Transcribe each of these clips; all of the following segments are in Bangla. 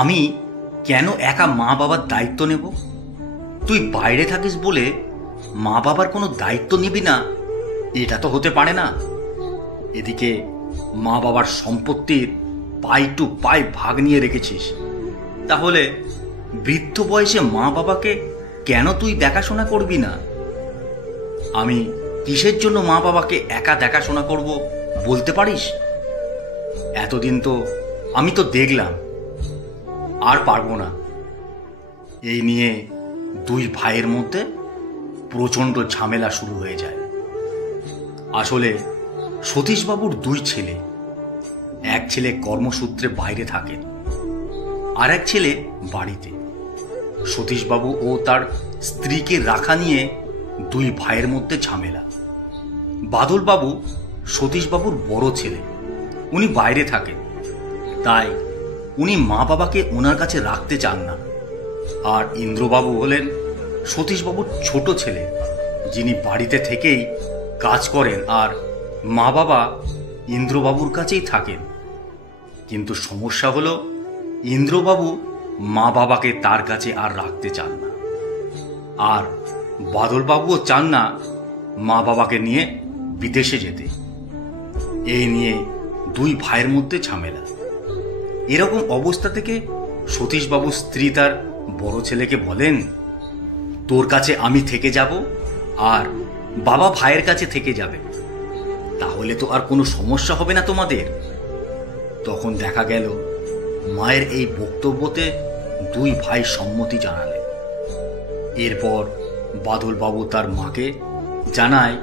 আমি কেন একা মা বাবার দায়িত্ব নেব? তুই বাইরে থাকিস বলে মা বাবার কোনো দায়িত্ব নিবি না, এটা তো হতে পারে না। এদিকে মা বাবার সম্পত্তির পাই টু পাই ভাগ নিয়ে রেখেছিস, তাহলে বৃদ্ধ বয়সে মা বাবাকে কেন তুই দেখাশোনা করবি না? আমি কিসের জন্য মা বাবাকে একা দেখাশোনা করব বলতে পারিস? এতদিন তো আমি তো দেখলাম, আর পারবো না। এই নিয়ে দুই ভাইয়ের মধ্যে প্রচণ্ড ঝামেলা শুরু হয়ে যায়। আসলে সতীশবাবুর দুই ছেলে, এক ছেলে কর্মসূত্রে বাইরে থাকেন, আর এক ছেলে বাড়িতে। সতীশবাবু ও তার স্ত্রীকে রাখা নিয়ে দুই ভাইয়ের মধ্যে ঝামেলা। বাদলবাবু সতীশবাবুর বড় ছেলে, উনি বাইরে থাকেন, তাই উনি মা বাবাকে ওনার কাছে রাখতে চান না। আর ইন্দ্রবাবু হলেন সতীশবাবুর ছোট ছেলে, যিনি বাড়িতে থেকেই কাজ করেন, আর মা বাবা ইন্দ্রবাবুর কাছেই থাকেন। কিন্তু সমস্যা হলো ইন্দ্রবাবু মা বাবাকে তার কাছে আর রাখতে চান না, আর বাদলবাবুও চান না মা বাবাকে নিয়ে বিদেশে যেতে। এই নিয়ে দুই ভাইয়ের মধ্যে ঝামেলা। এরকম অবস্থা থেকে সতীশবাবুর স্ত্রী তার বড় ছেলেকে বলেন, তোর কাছে আমি থেকে যাব, আর বাবা ভাইয়ের কাছে থেকে যাবে, তাহলে তো আর কোনো সমস্যা হবে না তোমাদের। তখন দেখা গেল মায়ের এই বক্তব্যতে দুই ভাই সম্মতি জানালেন। এরপর বাদলবাবু তার মাকে জানায়,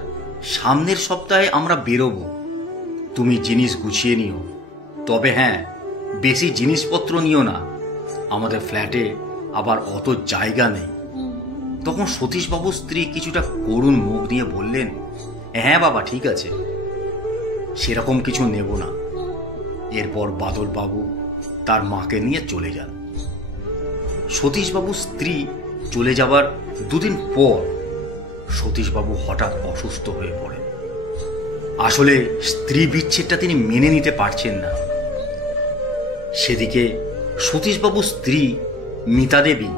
সামনের সপ্তাহে আমরা বেরোবো, তুমি জিনিস গুছিয়ে নিও, তবে হ্যাঁ, বেশি জিনিসপত্র নিও না, আমাদের ফ্ল্যাটে আবার অত জায়গা নেই। তখন সতীশবাবুর স্ত্রী কিছুটা করুণ মুখ নিয়ে বললেন, হ্যাঁ বাবা, ঠিক আছে, সেরকম কিছু নেব না। এরপর বাদলবাবু তার মাকে নিয়ে চলে যান। সতীশবাবুর স্ত্রী চলে যাবার দুদিন পর সতীশবাবু হঠাৎ অসুস্থ হয়ে পড়েন। আসলে স্ত্রী বিচ্ছেদটা তিনি মেনে নিতে পারছেন না। সেদিকে সতীশবাবুর স্ত্রী মিতা দেবী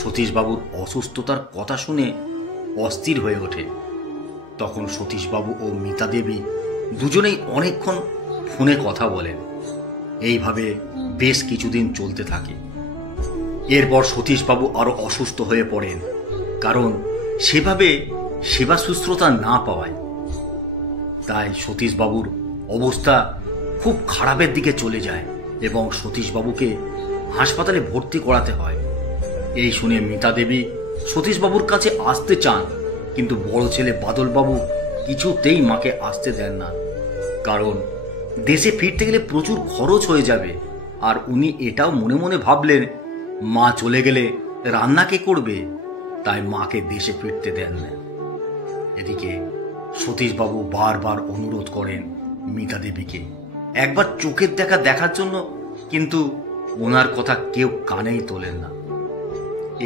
সতীশবাবুর অসুস্থতার কথা শুনে অস্থির হয়ে ওঠে। তখন সতীশবাবু ও মিতা দেবী দুজনেই অনেকক্ষণ ফোনে কথা বলেন। এইভাবে বেশ কিছুদিন চলতে থাকে। এরপর সতীশবাবু আরো অসুস্থ হয়ে পড়েন, কারণ সেভাবে সেবা শুশ্রূষা না পাওয়ায়। তাই সতীশবাবুর অবস্থা খুব খারাপের দিকে চলে যায় এবং সতীশবাবুকে হাসপাতালে ভর্তি করাতে হয়। এই শুনে মিতা দেবী সতীশবাবুর কাছে আসতে চান, কিন্তু বড় ছেলে বাদলবাবু কিছুতেই মাকে আসতে দেন না, কারণ দেশে ফিরতে গেলে প্রচুর খরচ হয়ে যাবে। আর উনি এটাও মনে মনে ভাবলেন, মা চলে গেলে রান্না কে করবে, তাই মাকে দেশে ফিরতে দেন না। এদিকে সতীশবাবু বারবার অনুরোধ করেন মিতা দেবীকে একবার চোখের দেখা দেখার জন্য, কিন্তু ওনার কথা কেউ কানেই তোলেন না।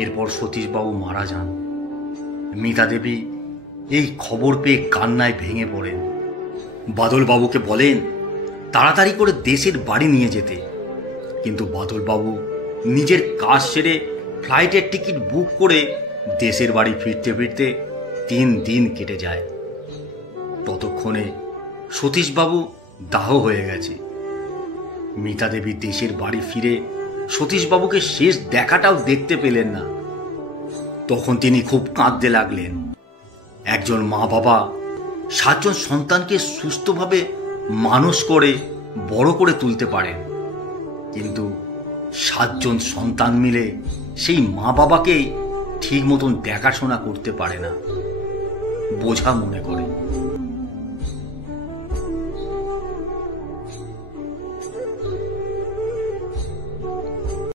এরপর সতীশবাবু মারা যান। মিতা দেবী এই খবর পেয়ে কান্নায় ভেঙে পড়েন। বাদলবাবুকে বলেন তাড়াতাড়ি করে দেশের বাড়ি নিয়ে যেতে, কিন্তু বাদলবাবু নিজের কাজ সেরে ফ্লাইটের টিকিট বুক করে দেশের বাড়ি ফিরতে ফিরতে 3 দিন কেটে যায়। ততক্ষণে সতীশবাবু দাহ হয়ে গেছে। মিতা দেবী দেশের বাড়ি ফিরে সতীশবাবুকে শেষ দেখাটাও দেখতে পেলেন না। তখন তিনি খুব কাঁদতে লাগলেন। একজন মা বাবা 7 জন সন্তানকে সুস্থভাবে মানুষ করে বড় করে তুলতে পারেন, কিন্তু 7 জন সন্তান মিলে সেই মা বাবাকেই ঠিক মতন দেখাশোনা করতে পারে না, বোঝা মনে করে।